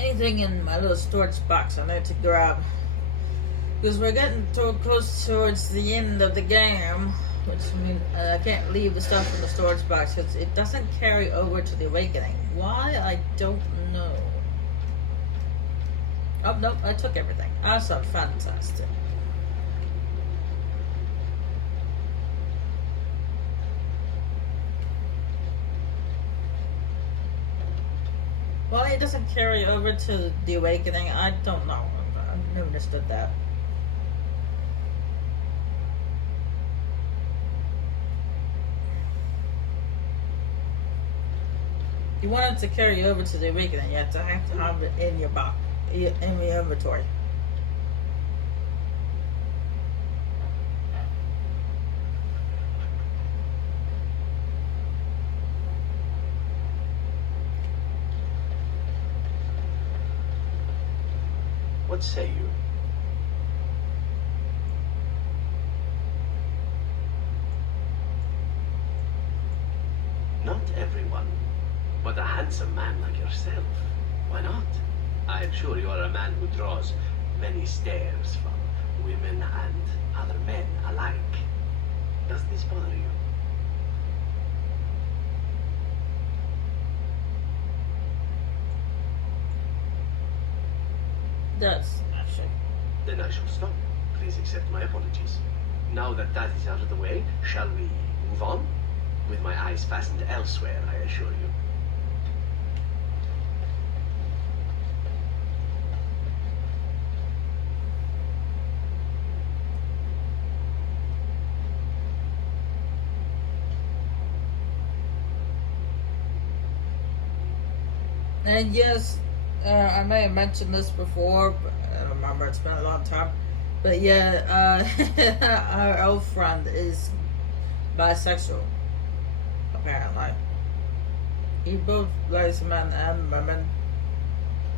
anything in my little storage box I need to grab. Because we're getting close towards the end of the game, which means I can't leave the stuff in the storage box because it doesn't carry over to the Awakening. Why? I don't know. Oh, nope, I took everything. Awesome, fantastic. Why it doesn't carry over to the Awakening, I don't know. I've never understood that. You want it to carry over to the Awakening, you have to have it in your box, in your inventory. What say you? Not everyone, but a handsome man like yourself. Why not? I am sure you are a man who draws many stares from women and other men alike. Does this bother you? Does, actually. Then I shall stop. Please accept my apologies. Now that that is out of the way, shall we move on? With my eyes fastened elsewhere, I assure you. And yes, I may have mentioned this before, but I don't remember, it's been a long time. But yeah, our old friend is bisexual, apparently. He both likes men and women.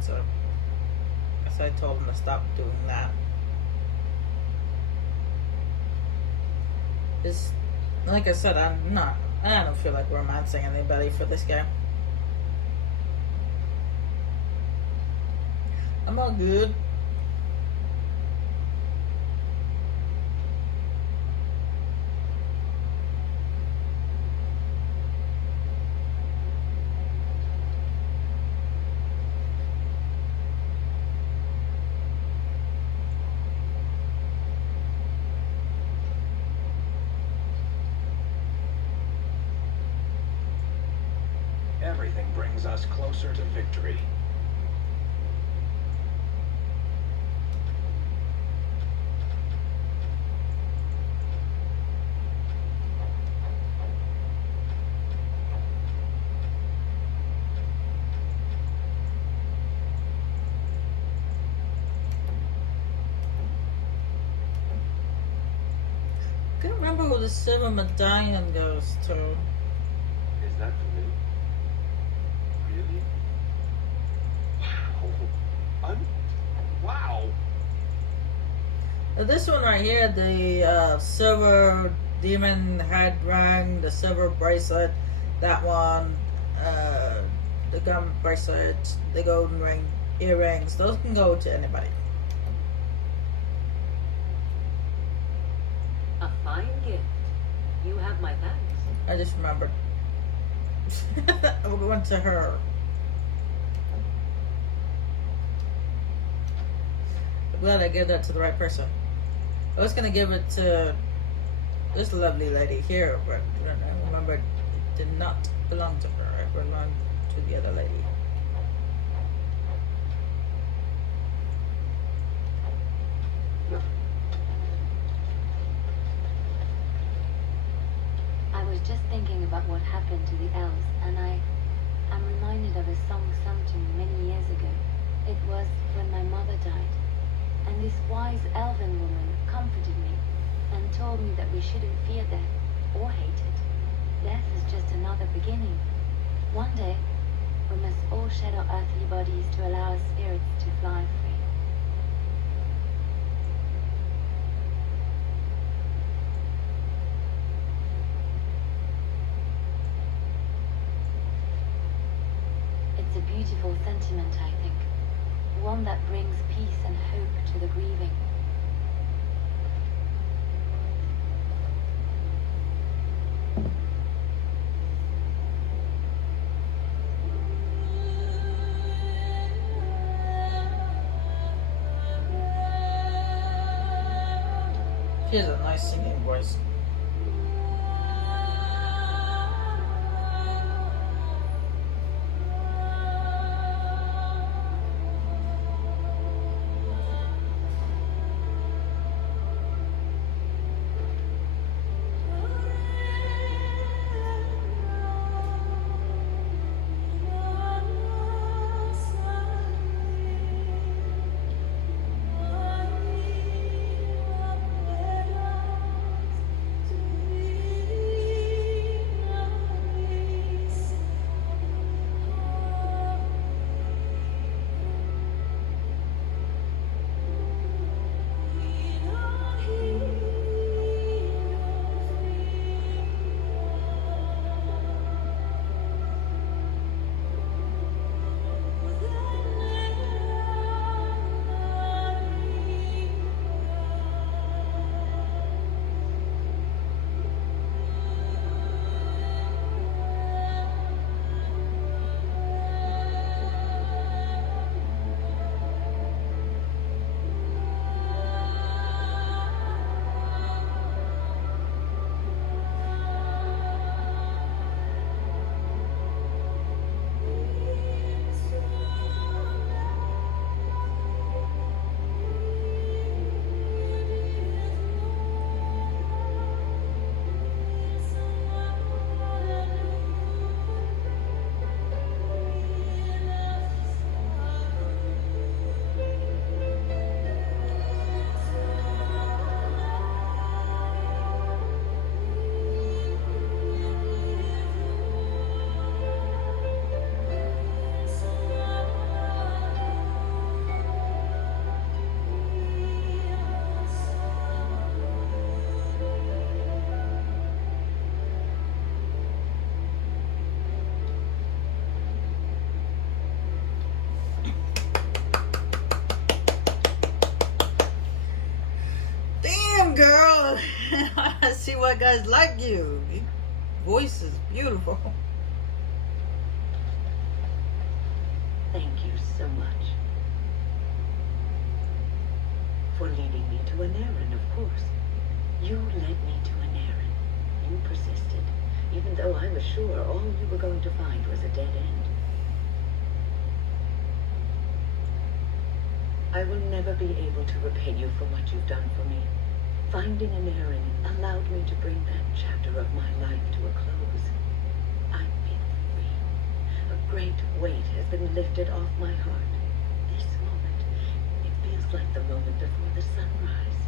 So, I guess I told him to stop doing that. It's, like I said, I don't feel like romancing anybody for this game. I'm all good. Everything brings us closer to victory. I can't remember who the silver medallion goes to. Is that for me? Really? Wow. Wow. This one right here, the silver demon head ring, the silver bracelet, that one, the gum bracelet, the golden ring, earrings, those can go to anybody. A fine gift. You have my thanks. I just remembered. We're going to her. I'm glad I gave that to the right person. I was going to give it to this lovely lady here, but I remember it did not belong to her. It belonged to the other lady. I was just thinking about what happened to the elves, and I am reminded of a song sung to me many years ago. It was when my mother died, and this wise elven woman comforted me and told me that we shouldn't fear death or hate it. Death is just another beginning. One day, we must all shed our earthly bodies to allow our spirits to fly free. It's a beautiful sentiment, I think. one that brings peace and hope to the grieving. She has a nice singing voice. Damn, girl! I see why guys like you. Your voice is beautiful. Thank you so much. For leading me to an errand, of course. You led me to an errand. You persisted, even though I was sure all you were going to find was a dead end. I will never be able to repay you for what you've done for me. Finding an errand allowed me to bring that chapter of my life to a close. I've been free. A great weight has been lifted off my heart. This moment, it feels like the moment before the sunrise,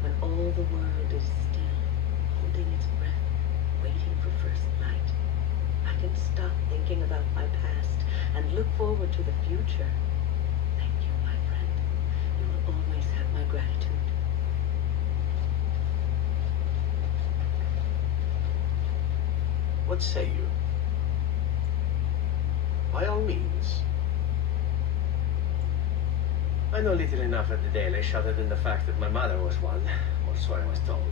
when all the world is still, holding its breath, waiting for first light. I can stop thinking about my past and look forward to the future. Thank you, my friend. You will always have my gratitude. What say you? By all means. I know little enough of the Dalish other than the fact that my mother was one, or so I was told.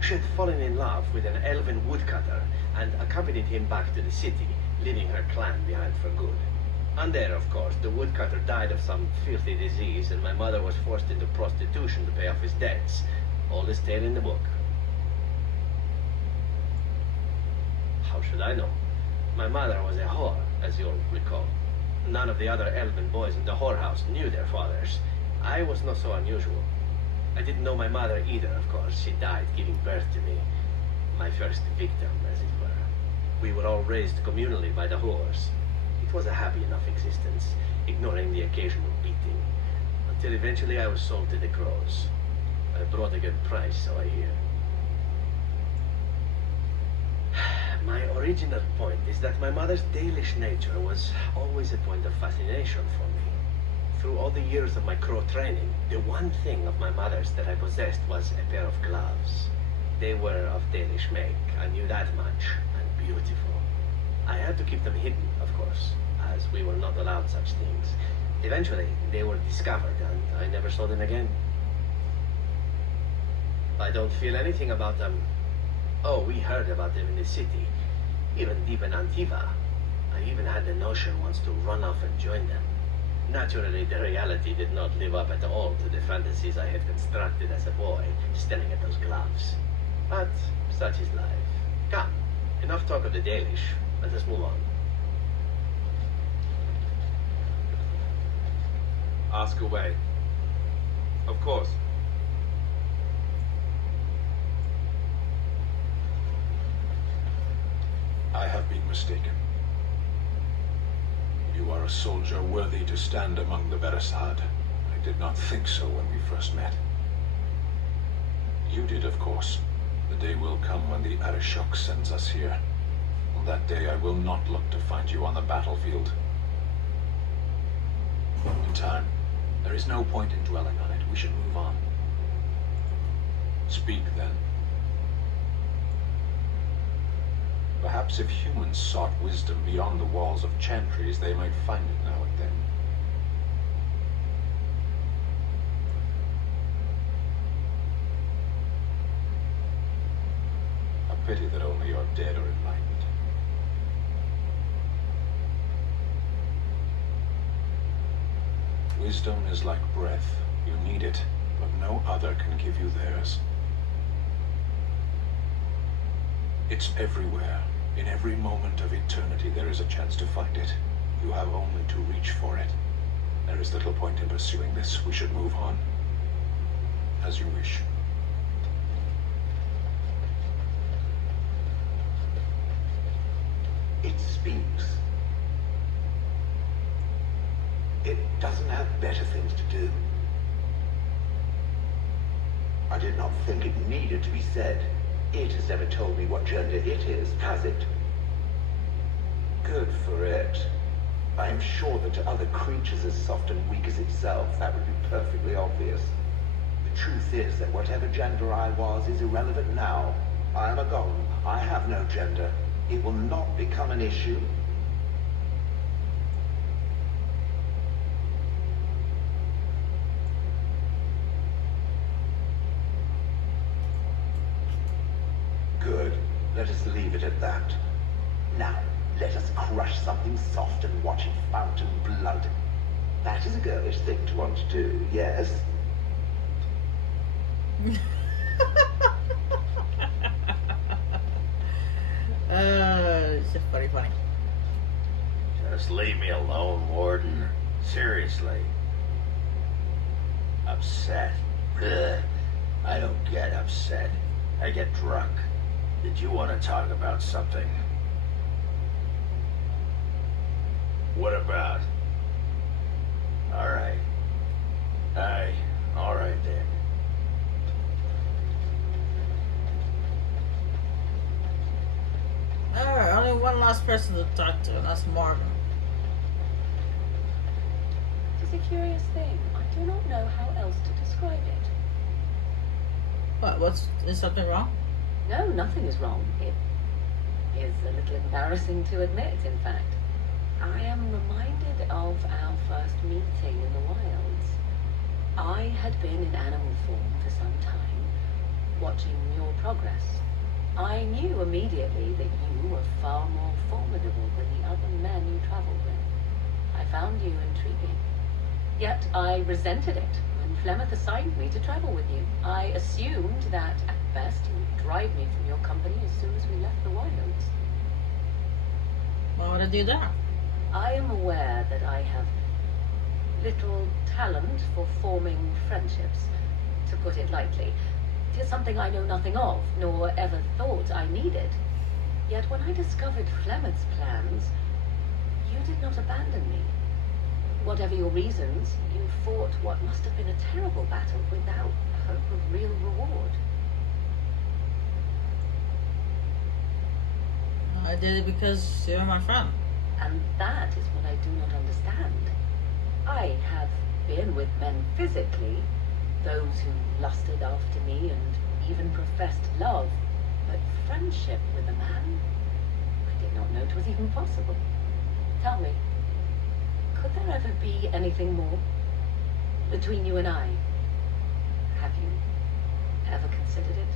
She had fallen in love with an elven woodcutter and accompanied him back to the city, leaving her clan behind for good. And there, of course, the woodcutter died of some filthy disease and my mother was forced into prostitution to pay off his debts. Oldest tale in the book. How should I know? My mother was a whore, as you'll recall. None of the other elven boys in the whorehouse knew their fathers. I was not so unusual. I didn't know my mother either, of course. She died giving birth to me. My first victim, as it were. We were all raised communally by the whores. It was a happy enough existence, ignoring the occasional beating, until eventually I was sold to the crows. I brought a good price, so I hear. My original point is that my mother's Dalish nature was always a point of fascination for me. Through all the years of my crow training, the one thing of my mother's that I possessed was a pair of gloves. They were of Dalish make, I knew that much, and beautiful. I had to keep them hidden, of course, as we were not allowed such things. Eventually, they were discovered, and I never saw them again. I don't feel anything about them. Oh, we heard about them in the city, even deep in Antiva. I even had the notion once to run off and join them. Naturally, the reality did not live up at all to the fantasies I had constructed as a boy, staring at those gloves. But such is life. Come, enough talk of the Dalish. Let us move on. Ask away. Of course. I have been mistaken. You are a soldier worthy to stand among the Beresad. I did not think so when we first met. You did, of course. The day will come when the Arishok sends us here. On that day, I will not look to find you on the battlefield. In time. There is no point in dwelling on it. We should move on. Speak, then. Perhaps if humans sought wisdom beyond the walls of chantries, they might find it now and then. A pity that only your dead are enlightened. Wisdom is like breath. You need it, but no other can give you theirs. It's everywhere. In every moment of eternity, there is a chance to find it. You have only to reach for it. There is little point in pursuing this. We should move on. As you wish. It speaks. It doesn't have better things to do. I did not think it needed to be said. It has never told me what gender it is, has it? Good for it. I am sure that to other creatures as soft and weak as itself, that would be perfectly obvious. The truth is that whatever gender I was is irrelevant now. I am a golem. I have no gender. It will not become an issue. Good. Let us leave it at that. Now, let us crush something soft and watch it fountain blood. That is a girlish thing to want to do, yes? It's just funny. Just leave me alone, Warden. Seriously. Upset? Ugh. I don't get upset. I get drunk. Did you want to talk about something? What about? Alright. Aye, alright then. Alright, only one last person to talk to, and that's Morgan. It is a curious thing. I do not know how else to describe it. What? Is something wrong? No, nothing is wrong. It is a little embarrassing to admit, in fact. I am reminded of our first meeting in the wilds. I had been in animal form for some time, watching your progress. I knew immediately that you were far more formidable than the other men you traveled with. I found you intriguing. Yet I resented it when Flemeth assigned me to travel with you. I assumed that, at best, you would drive me from your company as soon as we left the wilds. Why would I do that? I am aware that I have little talent for forming friendships, to put it lightly. It is something I know nothing of, nor ever thought I needed. Yet when I discovered Flemeth's plans, you did not abandon me. Whatever your reasons, you fought what must have been a terrible battle without hope of real reward. I did it because you're my friend. And that is what I do not understand. I have been with men physically, those who lusted after me and even professed love, but friendship with a man? I did not know it was even possible. Tell me, Could there ever be anything more between you and I? Have you ever considered it?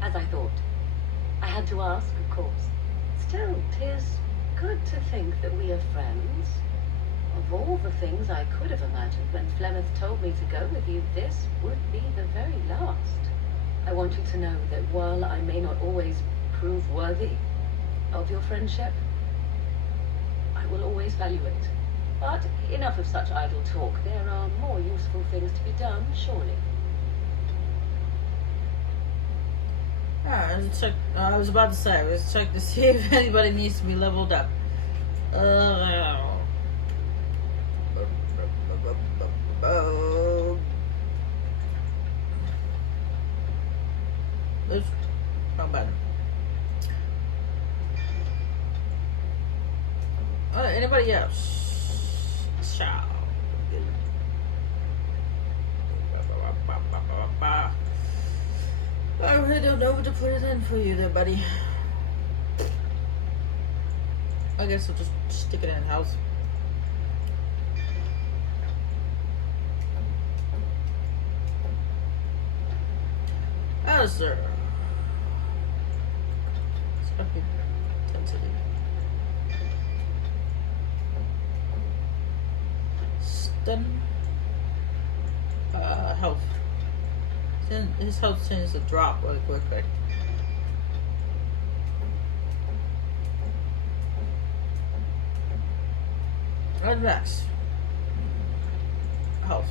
As I thought. I had to ask, of course. Still, 'tis good to think that we are friends. Of all the things I could have imagined when Flemeth told me to go with you, this would be the very last. I want you to know that while I may not always prove worthy of your friendship, I will always value it. But enough of such idle talk. There are more useful things to be done, surely. Yeah, let's check. I was about to say, let's check to see if anybody needs to be leveled up. Oops, wrong button. Anybody else? Ciao. I really don't know what to put it in for you there, buddy. I guess I'll just stick it in house. Azure. Second intensity. Stun. Health. His health tends to drop really quickly. And next. Health.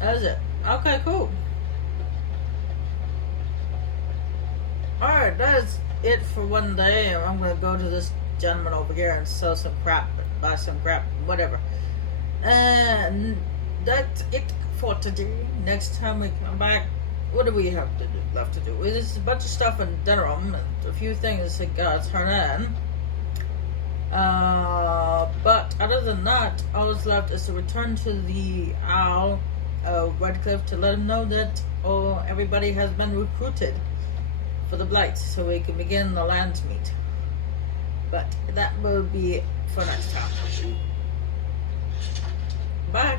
That is it. Okay, cool. Alright, that is it for one day. I'm gonna go to this gentleman over here and sell some crap, buy some crap, whatever. And that's it for today. Next time we come back, what do we have to do, left to do? There's a bunch of stuff in Denerim and a few things that got turned in. But other than that, all that's left is to return to the Owl Redcliffe to let him know that everybody has been recruited for the Blight, so we can begin the land meet. But that will be for next time. Bye.